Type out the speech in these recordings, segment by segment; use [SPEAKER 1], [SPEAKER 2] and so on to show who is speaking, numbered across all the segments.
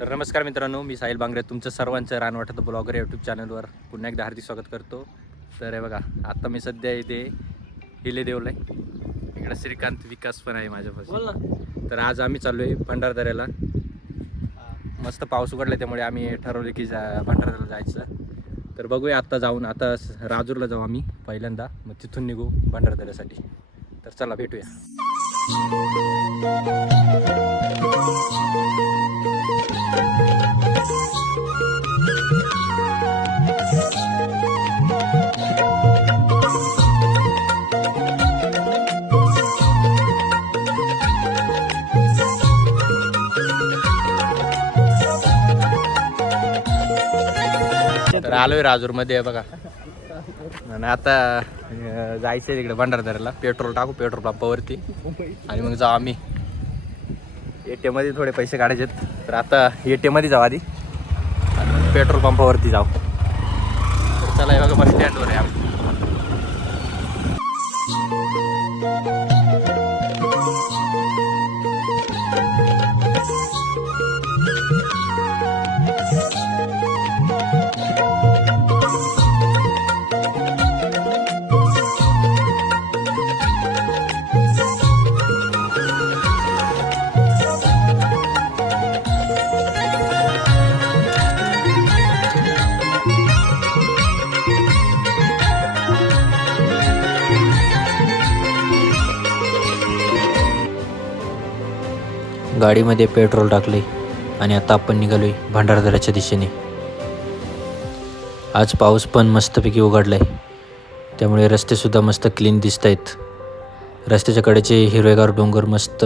[SPEAKER 1] तर नमस्कार मित्रांनो मी साहिल बांगरे तुमचं सर्वांचं रानवाटत ब्लॉगर यूट्यूब चॅनलवर पुन्हा एकदा हार्दिक स्वागत करतो. तर हे बघा आता मी सध्या इथे हिले देवला इकडे श्रीकांत विकास पण आहे माझ्यापासून
[SPEAKER 2] बोल ना.
[SPEAKER 1] तर आज आम्ही चाललो आहे भंडारदऱ्याला मस्त पाऊस उघडला त्यामुळे आम्ही ठरवले की जा भंडारदऱ्याला जायचं. तर बघूया आत्ता जाऊन आता राजूरला जाऊ आम्ही पहिल्यांदा. मग तिथून निघू भंडारदऱ्यासाठी. तर चला भेटूया. आलोय राजूरमध्ये बघा. आणि आता जायचं आहे तिकडे भंडारदऱ्याला. पेट्रोल टाकू पेट्रोल पंपावरती. आणि मग जाऊ आम्ही. ए टी थोडे पैसे काढायचे आहेत. तर आता ए टी जाऊ आधी. पेट्रोल पंपावरती जाऊ. तर चला बघा बस स्टँडवर आहे आम्ही.
[SPEAKER 3] गाडीमध्ये पेट्रोल टाकले आणि आता आपण निघालो आहे भंडारदऱ्याच्या दिशेने. आज पाऊस पण मस्तपैकी उघडला आहे त्यामुळे रस्तेसुद्धा मस्त क्लीन दिसत आहेत रस्त्याच्या कडेचे हिरवेगार डोंगर मस्त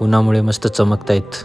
[SPEAKER 3] उन्हामुळे मस्त चमकत आहेत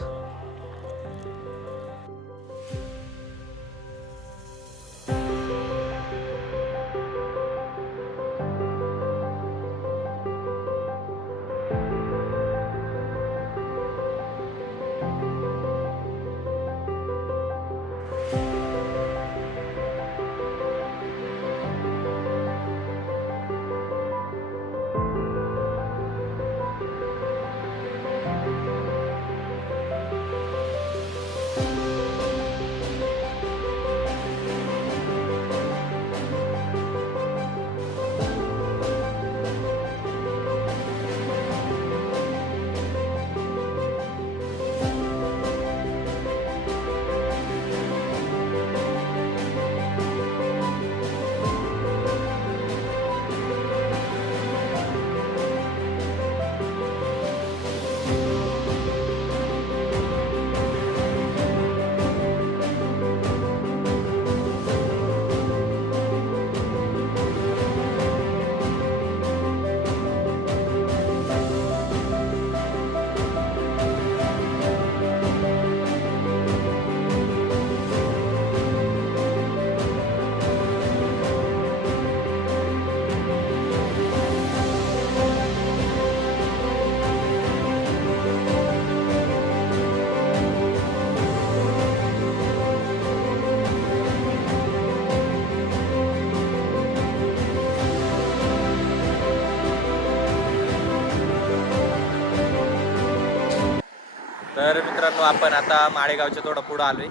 [SPEAKER 1] आपण आता माळेगावच्या थोडं पुढं आलोय.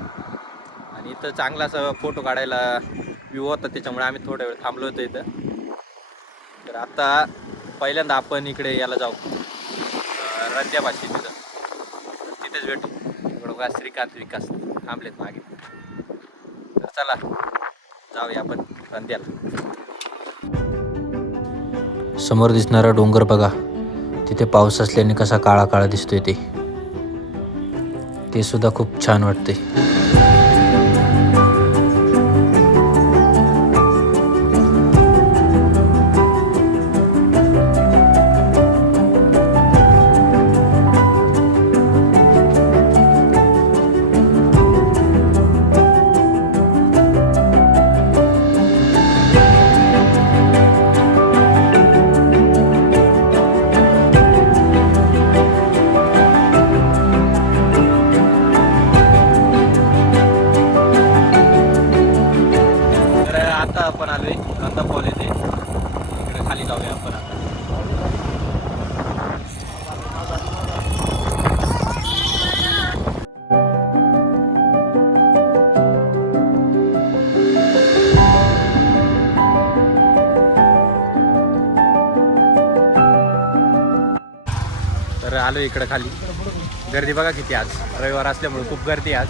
[SPEAKER 1] आणि इथं चांगला असं फोटो काढायला व्ह्यू होता त्याच्यामुळे आम्ही थोड्या वेळ थांबलो होतो इथं. तर आता पहिल्यांदा आपण इकडे याला जाऊ. अं, रंध्यापाशी तिथं. तिथेच भेटू. इकडं का श्रीकांत विकास थांबलेत मागे. तर चला जाऊया आपण रंध्याला.
[SPEAKER 3] समोर दिसणारा डोंगर बघा. तिथे पाऊस असल्याने कसा काळा काळा दिसतोय ते. ते सुद्धा खूप छान वाटते
[SPEAKER 1] आलो इकडं खाली. गर्दी बघा किती आज. रविवार असल्यामुळे खूप गर्दी आज.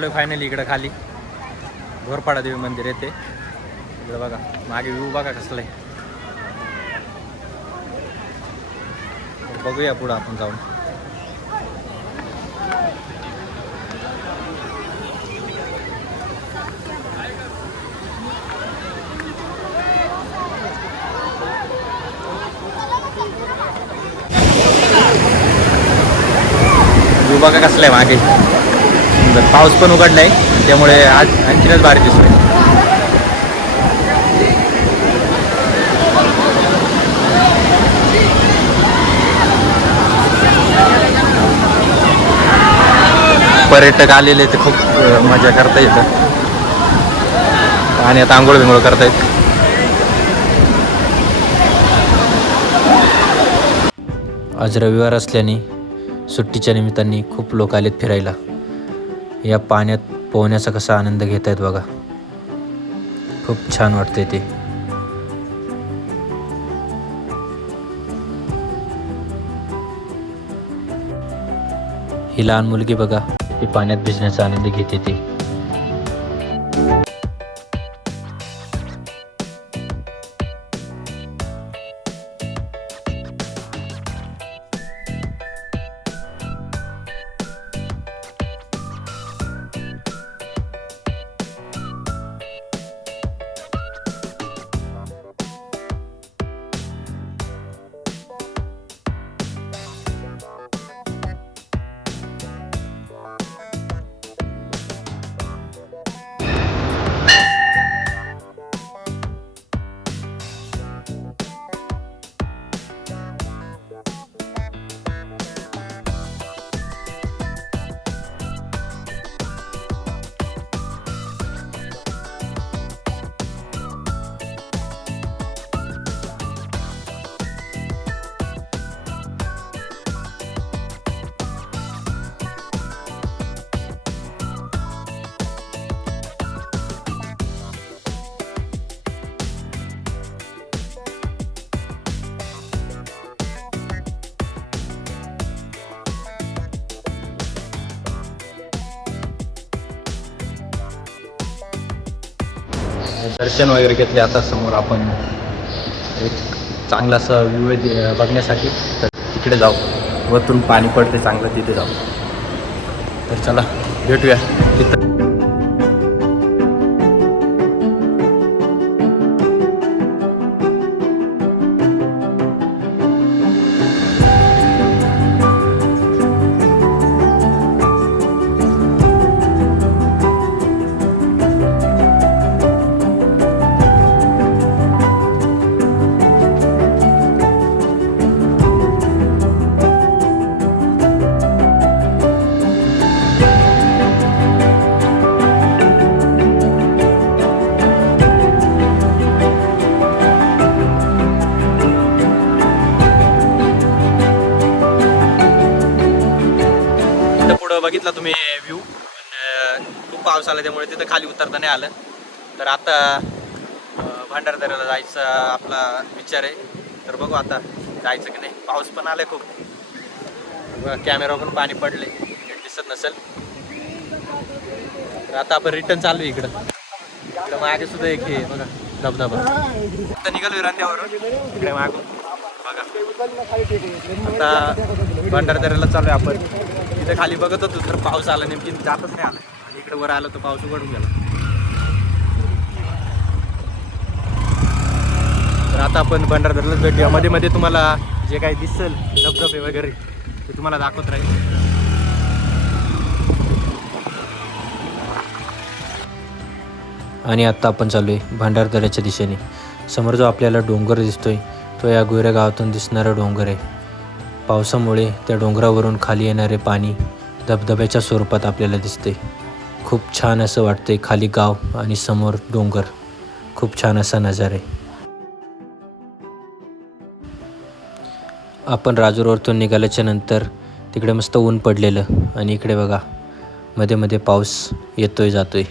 [SPEAKER 1] आलो आहे फायनली इकडं खाली. घोरपाडा देवी मंदिर येते. इकडं बघा मागे व्यू बघा कसलं आहे. बघूया पुढं आपण जाऊन. बघा कसलं आहे मागे. सुंदर. पाऊस पण उघडलाय. त्यामुळे आज आणखीनच भारी दिसतोय. पर्यटक आलेले ते खूप मजा करता येतं आणि आता आंघोळ बिंगोळ करतायत.
[SPEAKER 3] आज रविवार असल्याने सुट्टीच्या निमित्ताने खूप लोक आलेत फिरायला. या पाण्यात पोहण्याचा कसा आनंद घेत आहेत बघा. खूप छान वाटते ते. ही लहान मुलगी बघा ती पाण्यात भिजण्याचा आनंद घेते ती.
[SPEAKER 1] दर्शन वगैरे घेतले आता समोर आपण एक चांगला असा व्ह्यू बघण्यासाठी. तर तिकडे जाऊ. वरतून पाणी पडते चांगलं तिथे जाऊ. तर चला भेटूया. तिथं बघितला तुम्ही व्ह्यू खूप पाऊस आला त्यामुळे तिथं खाली उतरता नाही आलं. तर आता भंडारदऱ्याला जायचा आपला विचार आहे. तर बघू आता जायचं की नाही. पाऊस पण आलाय खूप. कॅमेरा पण पाणी पडले दिसत नसेल. तर आता आपण रिटर्न चालू आहे इकडं. इकडं मागे सुद्धा एक हे बघा. धबधबा. आता निघालो रंध्यावरून इकडे मागून. बघा. आता भंडारदऱ्याला चालू आहे आपण. इथं खाली बघत होतो तर पाऊस आला नेमकी जातच नाही आला आणि इकडे वर आलं तर पाऊस उघडून गेला. तर आता आपण भंडारदऱ्यालाच भेटूया. मध्ये मध्ये तुम्हाला जे काही दिसेल धबधबे वगैरे ते तुम्हाला दाखवत राहील.
[SPEAKER 3] आणि आत्ता आपण चालू आहे भंडारदऱ्याच्या दिशेने. समोर जो आपल्याला डोंगर दिसतोय तो या गोऱ्या गावातून दिसणारा डोंगर आहे. पावसामुळे त्या डोंगरावरून खाली येणारे पाणी धबधब्याच्या स्वरूपात आपल्याला दिसते. खूप छान असं वाटते खाली गाव आणि समोर डोंगर. खूप छान असा नजारा आहे. आपण राजूरवरतून निघाल्याच्या नंतर तिकडे मस्त ऊन पडलेलं आणि इकडे बघा मध्ये मध्ये पाऊस येतोय जातोय.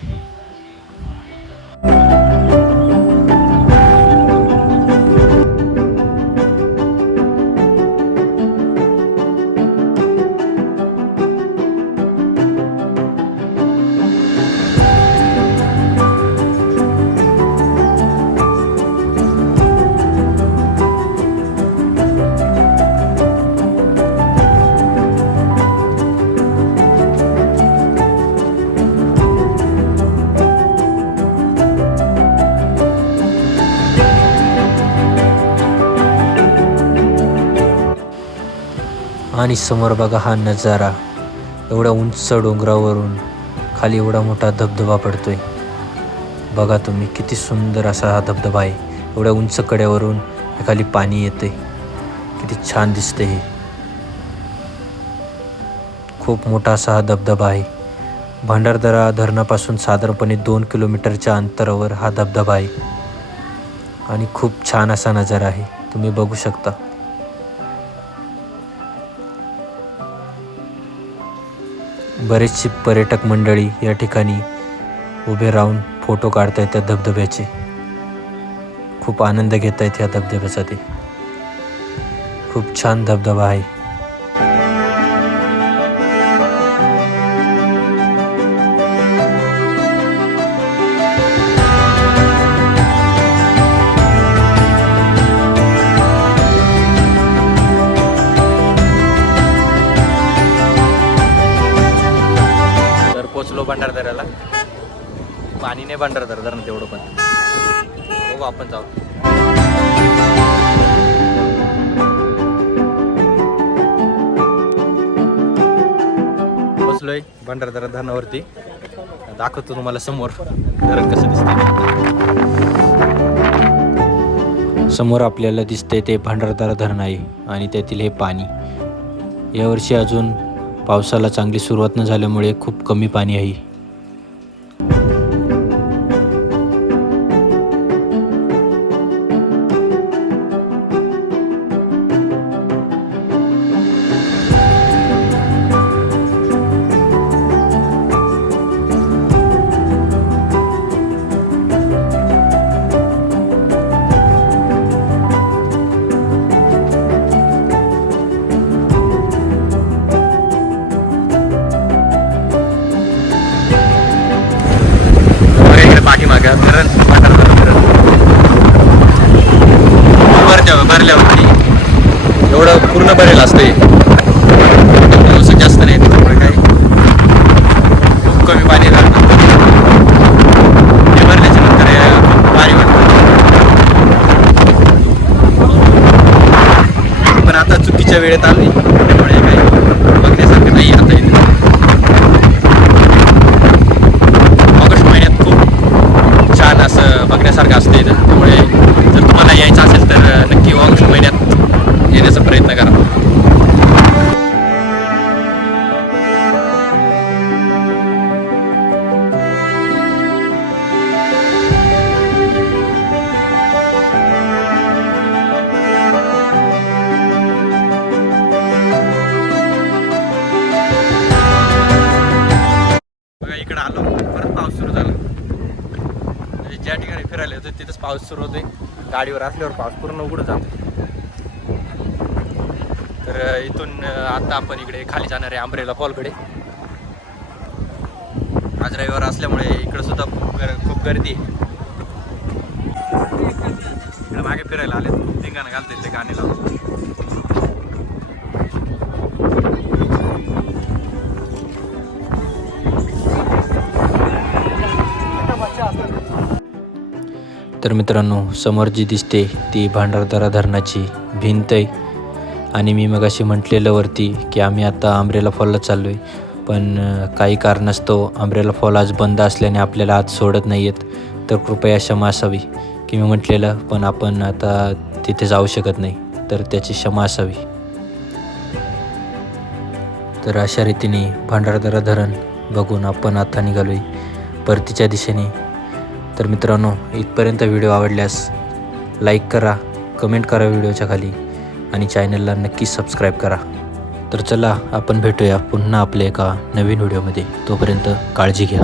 [SPEAKER 3] आणि समोर बघा हा नजारा. एवढ्या उंच डोंगरावरून खाली एवढा मोठा धबधबा पडतोय. बघा तुम्ही किती सुंदर असा हा धबधबा आहे. एवढ्या उंच कड्यावरून हे खाली पाणी येते किती छान दिसते हे. खूप मोठा असा हा धबधबा आहे. भांडारदरा धरणापासून साधारणपणे दोन किलोमीटरच्या अंतरावर हा धबधबा आहे. आणि खूप छान असा नजारा आहे. तुम्ही बघू शकता. बरेचशी पर्यटक मंडळी या ठिकाणी उभे राहून फोटो काढतायत त्या धबधब्याचे. खूप आनंद घेत आहेत ह्या धबधब्याचा ते खूप छान धबधबा आहे.
[SPEAKER 1] भंडारदऱ्याला? पाणी नाही भंडारदरा धरण तेवढं पण. बघू आपण जाऊ. बसलोय भंडारदरा धरणावरती. दाखवतो तुम्हाला समोर. धरण कसं दिसतंय.
[SPEAKER 3] समोर आपल्याला दिसते ते भांडारदारा धरण आहे आणि त्यातील हे पाणी. यावर्षी अजून पावसाला चांगली सुरुवात न झाल्यामुळे खूप कमी पाणी आहे.
[SPEAKER 1] इकडे भरल्यावरती एवढं पूर्ण भरेल असतं दिवस जास्त नाही त्याच्यामुळे काही. खूप कमी पाणी राहतं हे भरल्याच्या नंतर खूप भारी वाटतं. पण आता चुकीच्या वेळेत आलोय. त्यामुळे पाऊस सुरू होते गाडीवर असल्यावर पाऊस पूर्ण उघडून जातो. तर इथून आता आपण इकडे खाली जाणार आहे आंब्रेला फॉलकडे आज रविवार असल्यामुळे इकडे सुद्धा खूप गर खूप गर्दी आहे. इकडे मागे फिरायला आले खूप धिंगाणं घालते ते गाणे लावून.
[SPEAKER 3] तर मित्रांनो समोर जी दिसते ती भांडारदारा धरणाची भिंत आहे. आणि मी मग अशी म्हटलेलं वरती की आम्ही आता आंब्रेला फॉलला चाललो आहे पण काही कारणास्तव आंब्रेला फॉल आज बंद असल्याने आपल्याला आज सोडत नाही आहेत तर कृपया क्षमा असावी की मी म्हटलेलं पण आपण आता तिथे जाऊ शकत नाही. तर त्याची क्षमा असावी. तर अशा रीतीने भांडारदरा धरण बघून आपण आता निघालो आहे परतीच्या दिशेने तर मित्रांनो इथपर्यंत व्हिडिओ आवडल्यास लाईक करा कमेंट करा व्हिडिओच्या खाली आणि चॅनलला नक्की सबस्क्राईब करा. तर चला आपण भेटूया पुन्हा आपल्या एका नवीन व्हिडिओमध्ये. तोपर्यंत काळजी घ्या.